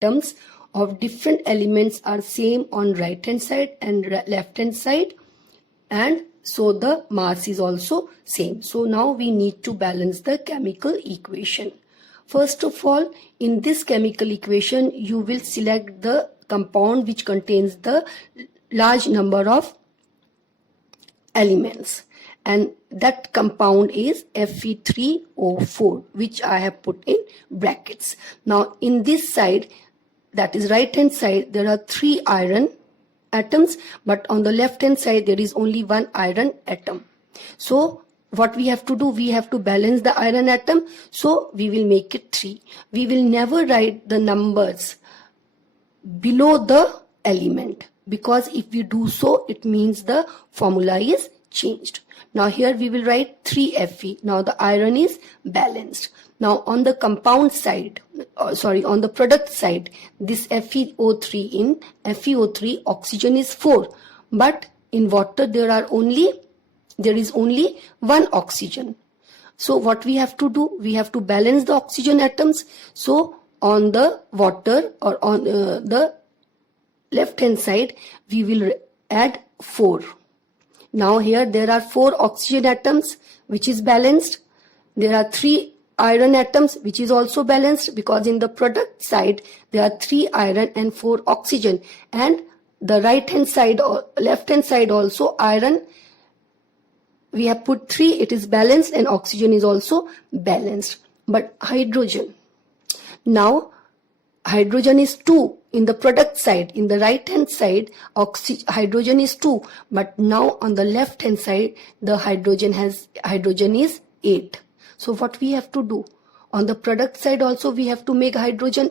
atoms of different elements are same on right hand side and left hand side, and so the mass is also same. So now we need to balance the chemical equation. First of all, in this chemical equation, you will select the compound which contains the large number of elements, and that compound is Fe3O4, which I have put in brackets. Now in this side, that is right hand side, there are 3 iron atoms, but on the left hand side there is only 1 iron atom. So what we have to do, we have to balance the iron atom, so we will make it 3. We will never write the numbers below the element, because if we do so, it means the formula is changed. Now here we will write 3Fe. Now the iron is balanced. Now on the compound side, on the product side, this FeO3, in FeO3 oxygen is 4, but in water there is only 1 oxygen. So what we have to do, we have to balance the oxygen atoms. So on the water, or on the left hand side, we will add 4. Now here there are 4 oxygen atoms which is balanced. There are 3 iron atoms which is also balanced, because in the product side there are 3 iron and 4 oxygen, and the right hand side or left hand side also iron, we have put 3, it is balanced, and oxygen is also balanced. But hydrogen, now hydrogen is 2 in the product side. In the right hand side, hydrogen is 2, but now on the left hand side the hydrogen is 8. So what we have to do, on the product side also we have to make hydrogen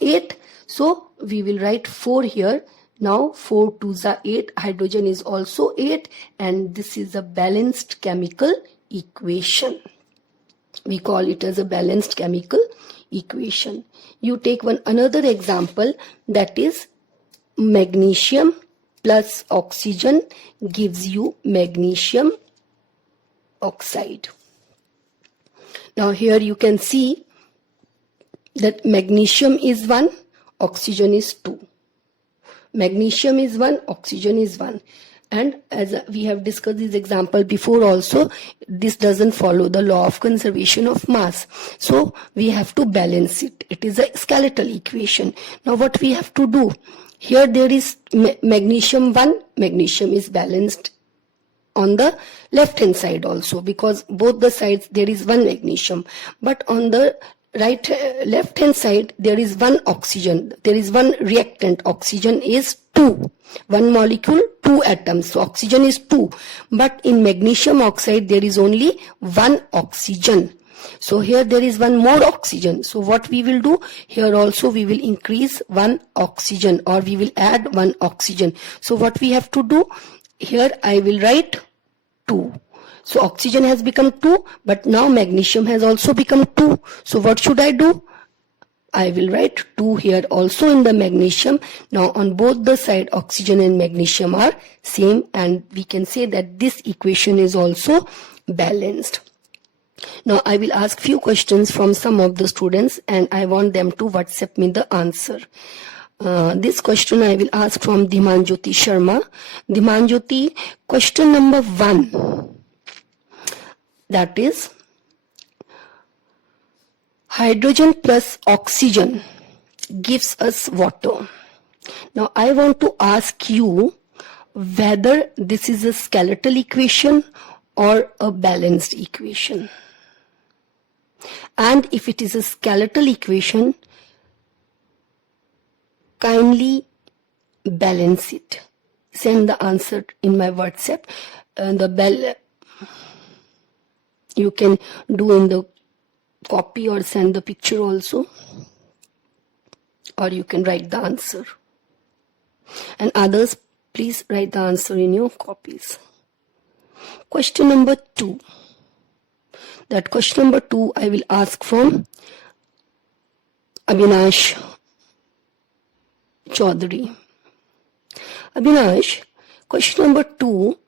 8, so we will write 4 here. Now 4 2s are 8, hydrogen is also 8, and this is a balanced chemical equation. We call it as a balanced chemical equation. You take another example, that is magnesium plus oxygen gives you magnesium oxide. Now here you can see that magnesium is 1, oxygen is 2. Magnesium is 1, oxygen is 1. And as we have discussed this example before also, this doesn't follow the law of conservation of mass. So we have to balance it. It is a skeletal equation. Now what we have to do, here there is magnesium 1, magnesium is balanced on the left hand side also, because both the sides there is 1 magnesium, but on the left hand side there is 1 oxygen, there is 1 reactant, oxygen is 2, 1 molecule 2 atoms, so oxygen is 2, but in magnesium oxide there is only 1 oxygen. So here there is 1 more oxygen. So what we will do, here also we will increase 1 oxygen, or we will add 1 oxygen. So what we have to do, here I will write 2. So oxygen has become 2, but now magnesium has also become 2. So what should I do? I will write 2 here also in the magnesium. Now on both the side, oxygen and magnesium are same, and we can say that this equation is also balanced. Now I will ask few questions from some of the students, and I want them to WhatsApp me the answer. This question I will ask from Dhimanjyoti Sharma. Dhimanjyoti, question number 1, that is hydrogen plus oxygen gives us water. Now I want to ask you whether this is a skeletal equation or a balanced equation. And if it is a skeletal equation, kindly balance it. Send the answer in my WhatsApp. You can do in the copy or send the picture also, or you can write the answer. And others, please write the answer in your copies. Question number 2. That question number 2 I will ask from Abhinash Chaudhary. Abhinash, question number 2,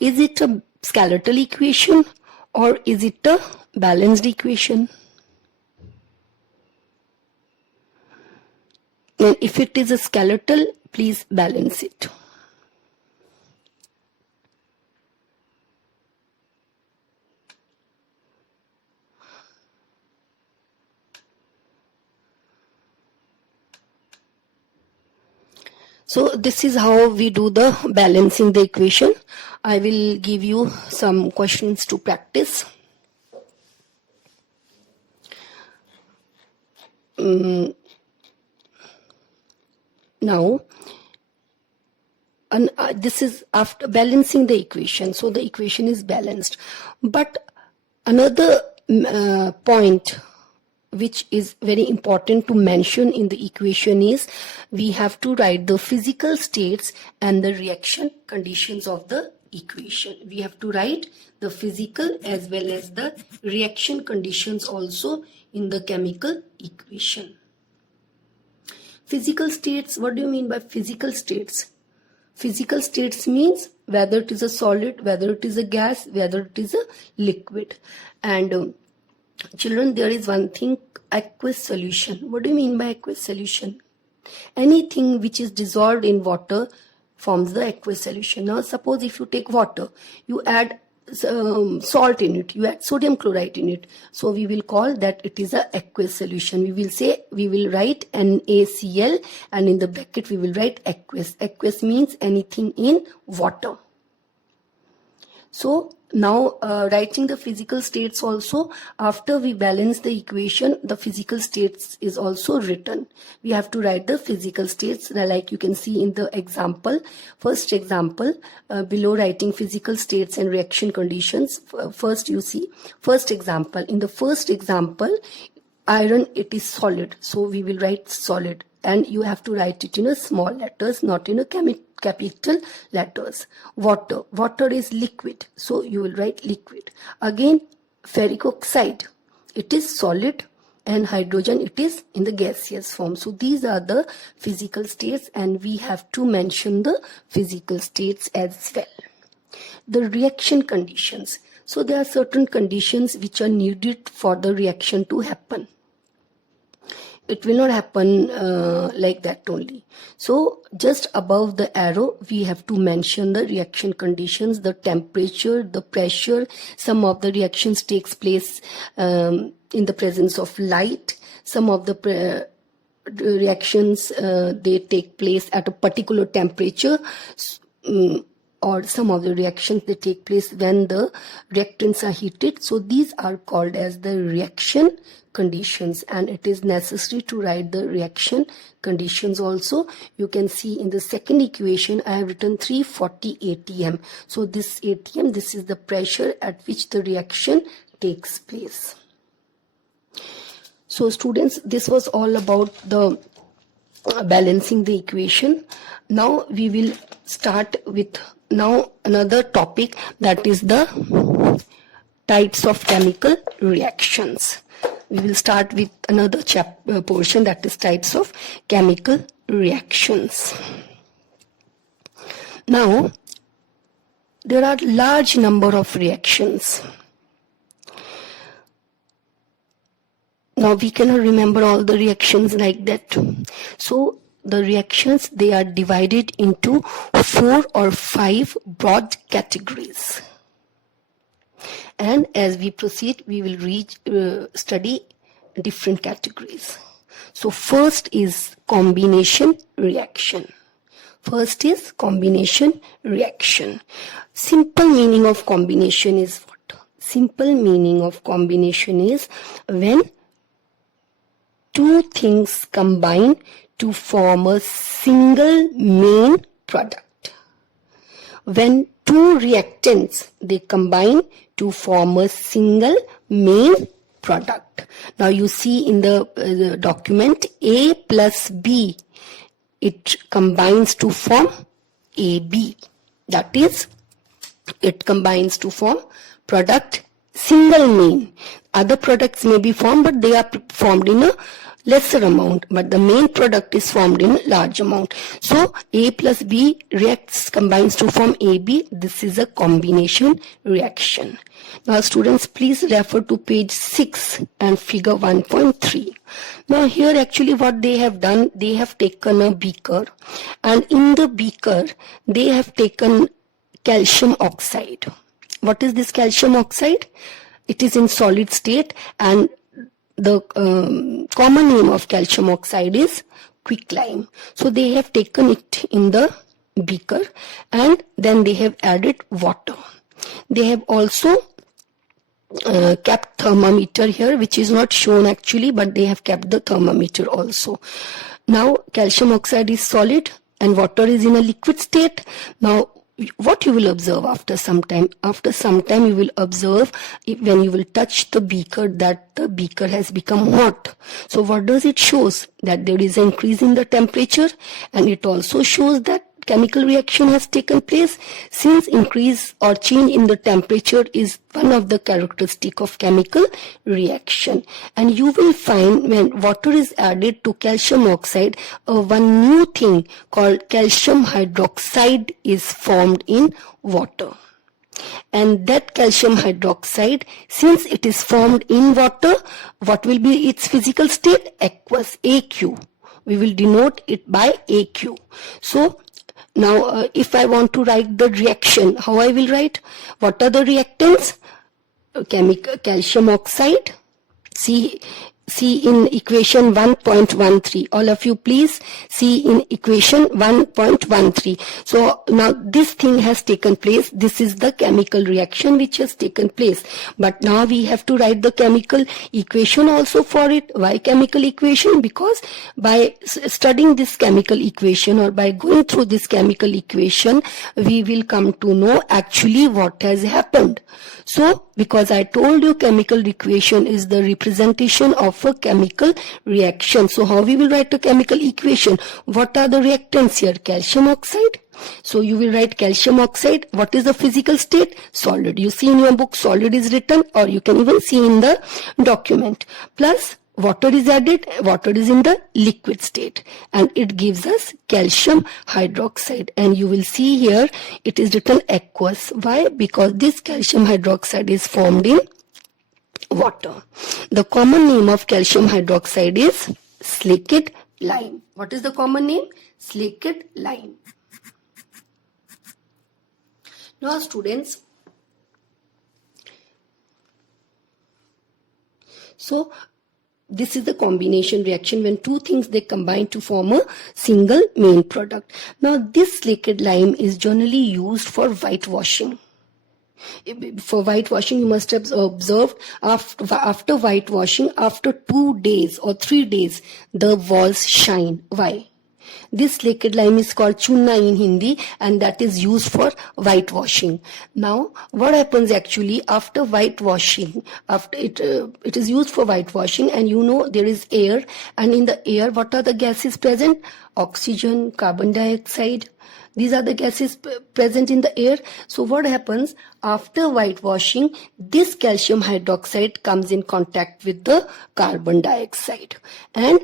is it a skeletal equation or is it a balanced equation? And if it is a skeletal, please balance it. So this is how we do the balancing the equation. I will give you some questions to practice. Now, this is after balancing the equation. So the equation is balanced. But another point which is very important to mention in the equation is we have to write the physical states and the reaction conditions of the equation. We have to write the physical as well as the reaction conditions also in the chemical equation. Physical states, what do you mean by physical states? Physical states means whether it is a solid, whether it is a gas, whether it is a liquid. And children, there is one thing, aqueous solution. What do you mean by aqueous solution? Anything which is dissolved in water forms the aqueous solution. Now suppose if you take water, you add salt in it, you add sodium chloride in it, so we will call that it is a aqueous solution. We will write NaCl, and in the bracket we will write aqueous. Aqueous means anything in water. So now writing the physical states also, after we balance the equation, the physical states is also written. We have to write the physical states like you can see in the example. First example, below writing physical states and reaction conditions. First you see, first example. In the first example, iron, it is solid. So we will write solid. And you have to write it in a small letters, not in a capital letters. Water is liquid, so you will write liquid. Again, ferric oxide, it is solid, and hydrogen, it is in the gaseous form. So these are the physical states, and we have to mention the physical states as well. The reaction conditions. So there are certain conditions which are needed for the reaction to happen. It will not happen like that only. So just above the arrow, we have to mention the reaction conditions, the temperature, the pressure. Some of the reactions takes place in the presence of light. Some of the reactions, they take place at a particular temperature. Or some of the reactions, they take place when the reactants are heated. So these are called as the reaction conditions, and it is necessary to write the reaction conditions also. You can see in the second equation, I have written 340 atm. So this atm, this is the pressure at which the reaction takes place. So students, this was all about the balancing the equation. Now we will start with another topic, that is the types of chemical reactions. We will start with another portion, that is types of chemical reactions. Now there are large number of reactions. Now we cannot remember all the reactions like that. So the reactions, they are divided into 4 or 5 broad categories. And as we proceed, we will study different categories. So first is combination reaction. First is combination reaction. Simple meaning of combination is what? Simple meaning of combination is when two things combine to form a single main product. When two reactants, they combine to form a single main product. Now you see in the document, A plus B, it combines to form AB. That is, it combines to form product single main. Other products may be formed, but they are formed in a lesser amount, but the main product is formed in large amount. So A plus B reacts, combines to form AB. This is a combination reaction. Now students, please refer to page 6 and figure 1.3. Now here actually what they have done, they have taken a beaker, and in the beaker they have taken calcium oxide. What is this calcium oxide? It is in solid state, and the common name of calcium oxide is quicklime. So they have taken it in the beaker and then they have added water. They have also kept thermometer here, which is not shown actually, but they have kept the thermometer also. Now calcium oxide is solid and water is in a liquid state. Now what you will observe after some time you will observe when you will touch the beaker that the beaker has become hot. So what does it shows? That there is an increase in the temperature, and it also shows that chemical reaction has taken place, since increase or change in the temperature is one of the characteristic of chemical reaction. And you will find when water is added to calcium oxide, one new thing called calcium hydroxide is formed in water. And that calcium hydroxide, since it is formed in water, what will be its physical state? Aqueous, AQ. We will denote it by AQ. So now, if I want to write the reaction, how I will write? What are the reactants? Calcium oxide. See in equation 1.13. All of you please see in equation 1.13. So now this thing has taken place. This is the chemical reaction which has taken place. But now we have to write the chemical equation also for it. Why chemical equation? Because by studying this chemical equation, or by going through this chemical equation, we will come to know actually what has happened. So because I told you chemical equation is the representation of a chemical reaction. So how we will write a chemical equation? What are the reactants here? Calcium oxide. So you will write calcium oxide. What is the physical state? Solid. You see in your book solid is written, or you can even see in the document. Plus water is added, water is in the liquid state, and it gives us calcium hydroxide. And you will see here it is written aqueous. Why? Because this calcium hydroxide is formed in water. The common name of calcium hydroxide is slaked lime. What is the common name? Slaked lime. Now students, so this is the combination reaction when two things they combine to form a single main product. Now this slaked lime is generally used for whitewashing. For whitewashing, you must have observed after whitewashing, after 2 days or 3 days, the walls shine. Why? This slaked lime is called chunna in Hindi, and that is used for whitewashing. Now, what happens actually after whitewashing? After it is used for whitewashing, and you know there is air, and in the air, what are the gases present? Oxygen, carbon dioxide. These are the gases present in the air. So what happens after whitewashing? This calcium hydroxide comes in contact with the carbon dioxide, and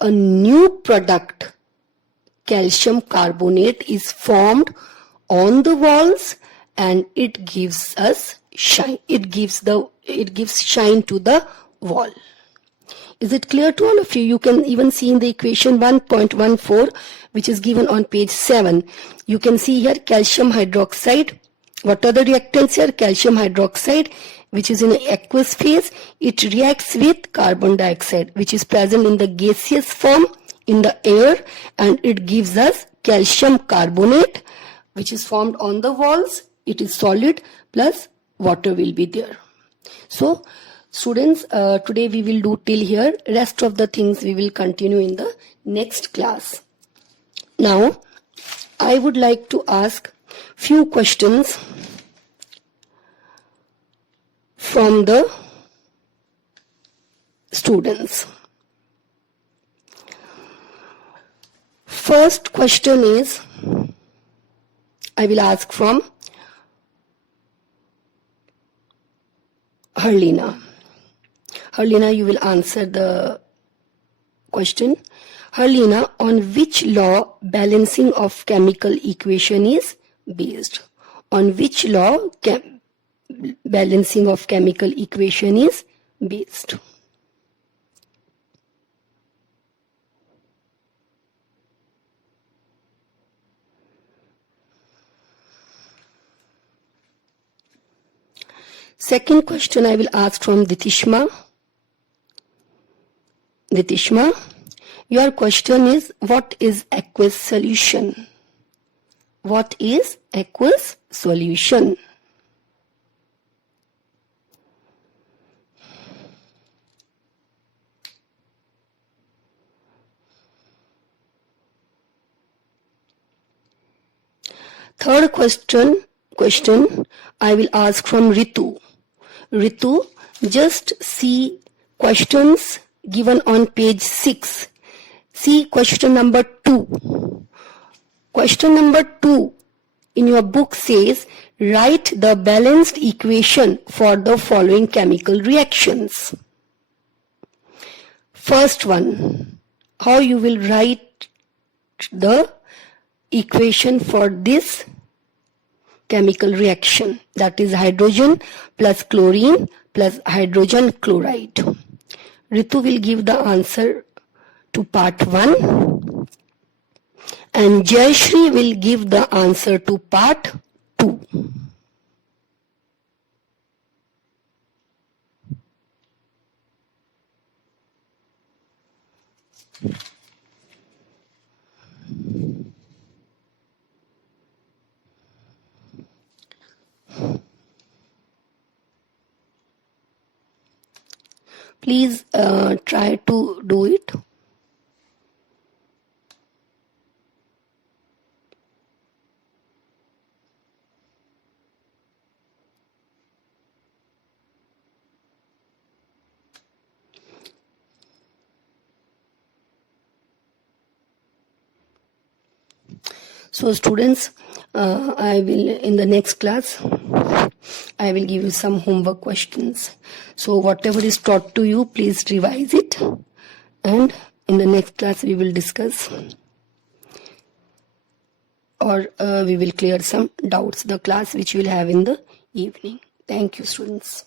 a new product, calcium carbonate, is formed on the walls, and it gives us shine. It gives shine to the wall. Is it clear to all of you? You can even see in the equation 1.14, which is given on page 7. You can see here calcium hydroxide. What are the reactants here? Calcium hydroxide, which is in an aqueous phase. It reacts with carbon dioxide, which is present in the gaseous form in the air, and it gives us calcium carbonate, which is formed on the walls. It is solid, plus water will be there. So students, today we will do till here. Rest of the things we will continue in the next class. Now, I would like to ask few questions from the students. First question is, I will ask from Harlina. Harlina, you will answer the question. Harlina, on which law balancing of chemical equation is based? On which law balancing of chemical equation is based? Second question I will ask from Ditishma. Ditishma, your question is, what is aqueous solution? What is aqueous solution? Third question I will ask from Ritu. Ritu, just see questions given on page 6. See question number 2. Question number 2 in your book says, write the balanced equation for the following chemical reactions. First one, how you will write the equation for this chemical reaction, that is hydrogen plus chlorine plus hydrogen chloride. Ritu will give the answer to part 1 and Jayashree will give the answer to part 2. Please try to do it. So students, I will in the next class I will give you some homework questions. So whatever is taught to you, please revise it, and in the next class we will discuss or we will clear some doubts, the class which we will have in the evening. Thank you, students.